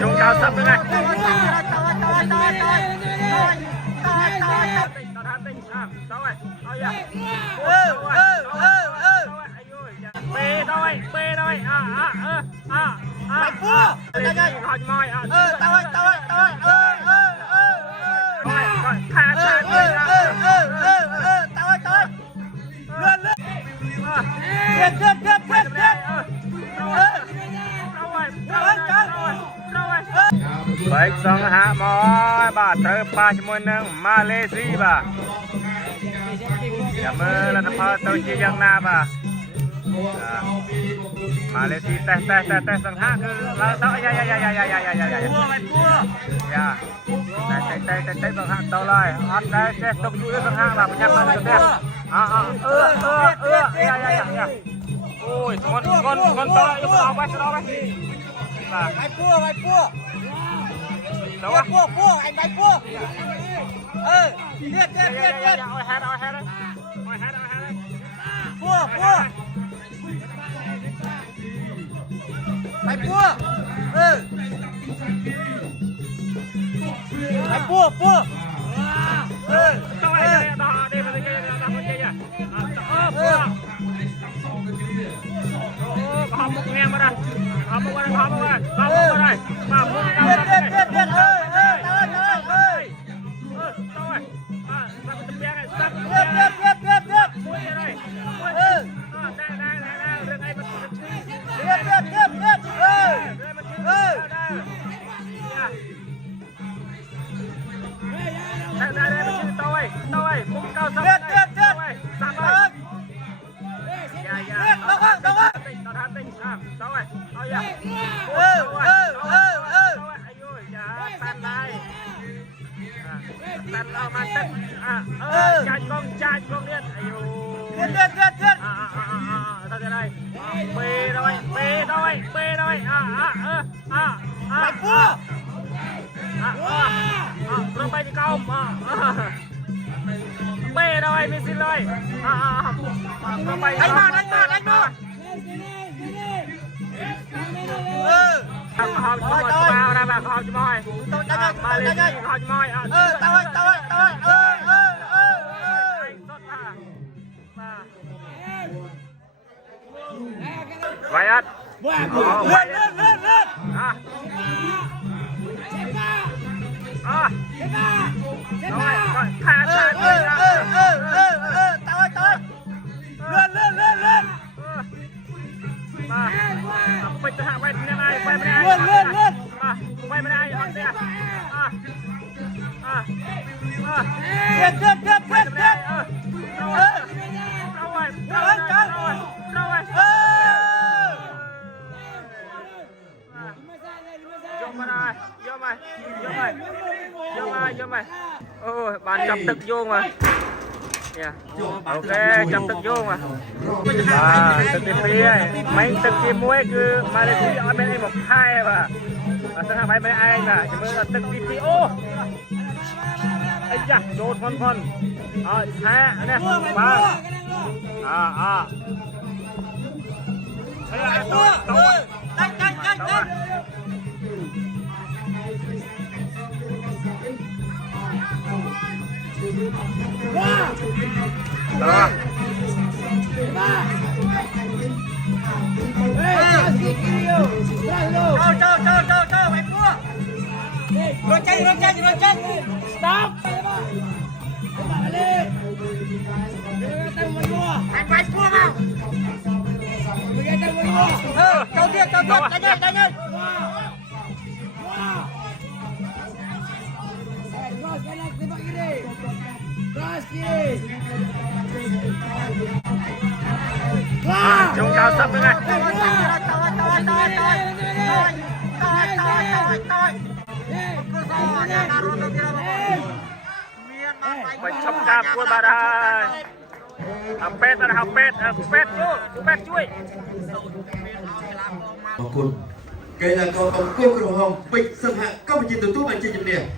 Dùng cao sập thế này. Bê thôi. Mày cua. Hỏi mỏi. Tao ơi. Thả. Tao ơi. Lên. Baik sang ha moi ba terpa semua nang Malaysia ba. Ya mela tempat tau chi yang na ba. Malaysia teh sang ha ke la tau ya. Cua mai cua. Ya. Teh sang ha tau lai. At teh tok du sang ha ba banyak banget teh. Ya. Ôi, con to lại cho nó bay. Mày cua. Đâu á? Cua, anh bay cua. Liệt. Ôi hát đấy. Cua. Mày cua. Mày cua. Đâu đây đi vào đây kìa. Cua. Họ một ngang vào đây. Họ một đây. Tao ơi. Tôi cũng cao sắp. Sắp ơi. Chạy con điên. Điên. Sao thế này? Bê thôi. Mày cua. Rồi bay đi công. Bê thôi, mình xin lỗi. Đánh mà. Họ vào ra bà họ cho mồi. Họ cho mồi. Tao ơi. Vậy á. Lên. Rồi, thả. Tao ơi. Lên. Bây giờ hạ quay bên này. Lên. Quay bên này. Vô mày. Ôi, bạn chập tực vô mà. Ok, chập tực vô mà. Tực cái phía mấy tực cái muối cứ Malaysia ở bên đây một hai mà. Sang hai bên anh mà, chỉ mới là tực cái phía. Ô. Ây da, đồ con. Xe nè, ba. Đây là tôi. Đánh. Đó. Cho mày cua. Rồi chân. Stop. Anh mày cua nào. Câu tiếp, đánh lên. Dùng cao sắp thế này. Phải chọc cạp của bà đây. Pet chui. ขอบคุณ Kailan ko ang kukurong pig sa mga kapatid tutupan sa Jimmy.